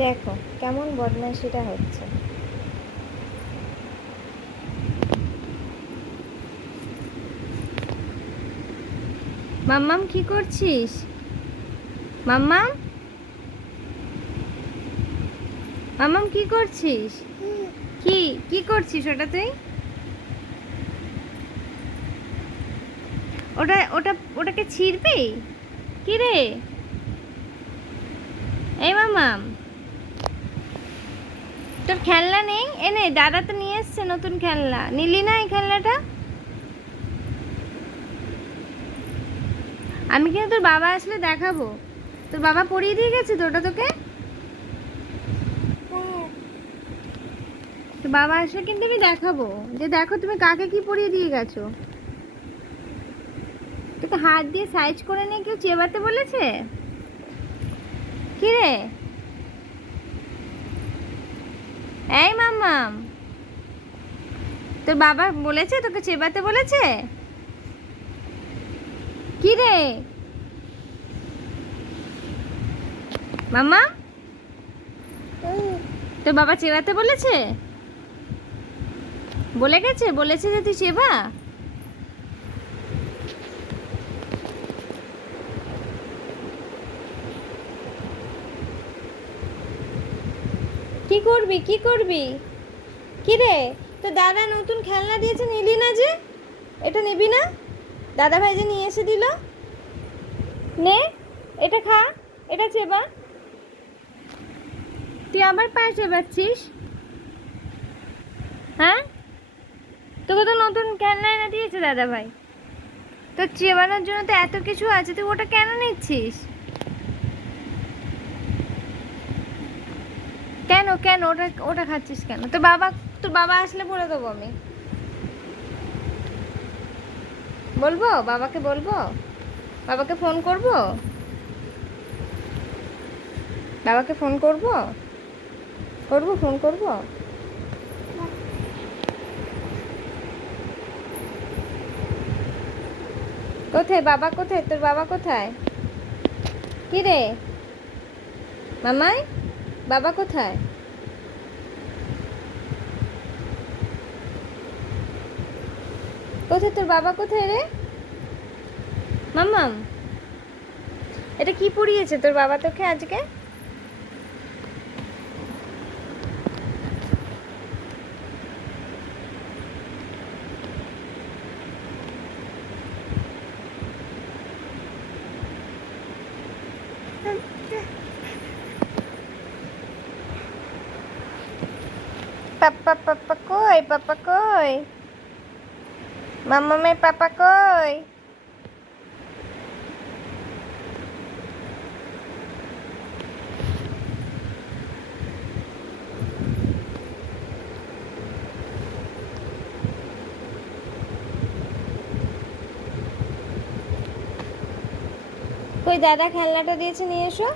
দেখো কেমন বদমাইশিটা হচ্ছে। মাম্মাম কি করছিস? মাম্মাম, মাম্মাম কি করছিস? কি কি করছিস ওটা তুই? ওটা ওটা ওটাকে ছিঁড়বি? কি রে? এই মাম্মাম, তোর খেলনা নেই? এনে দাদা তো নিয়ে এসছে নতুন খেলনা, নিলি না এই খেলনাটা? আমি কিন্তু তোর বাবা আসলে দেখাবো। তোর বাবা পরিয়ে দিয়ে গেছে তো ওটা তোকে? তোর বাবা আসলে কিন্তু আমি দেখাবো যে দেখো তুমি কাকে কি পরিয়ে দিয়ে গেছো। তোকে হাত দিয়ে সাইজ করে নিয়ে কেউ চেবাতে বলেছে? কি রে? এই মাম্মাম, তোর বাবা বলেছে তোকে চেবাতে বলেছে? কি রে মাম্মা, তোর বাবা চেবাতে বলেছে? বলে গেছে, বলেছে যে তুই চেবা? কি করবি, কি করবি? কি রে, তো দাদা নতুন খেলনা দিয়েছে, নিলি না যে? এটা নিবি না? দাদা ভাই যে নিয়ে এসে দিল, নে এটা খা, এটা চেবা। তুই আবার পায়ে চেবাচ্ছিস? হ্যাঁ, তোকে তো নতুন খেলনা এনে দিয়েছে দাদা ভাই, তোর চেবানোর জন্য তো এত কিছু আছে, তুই ওটা কেন নিচ্ছিস? কেন কেন ওটা ওটা খাচ্ছিস কেন? তোর বাবা আসলে বলে দেবো আমি। বলবো বাবাকে, বলবো বাবাকে ফোন করব, বাবাকে ফোন করব, ফোন করব। কোথায় বাবা, কোথায় তোর বাবা, কোথায়? কি রে মামাই, বাবা কোথায়? কোথায় তোর বাবা, কোথায় রে মাম্মাম? এটা কি পড়িয়েছে তোর বাবা তোকে আজকে? পাপ্পা, পাপ্পা কই, পাপ্পা কই? মাম্মামের পাপা কই? কই দাদা খেলনাটা দিয়েছে, নিয়ে এসো।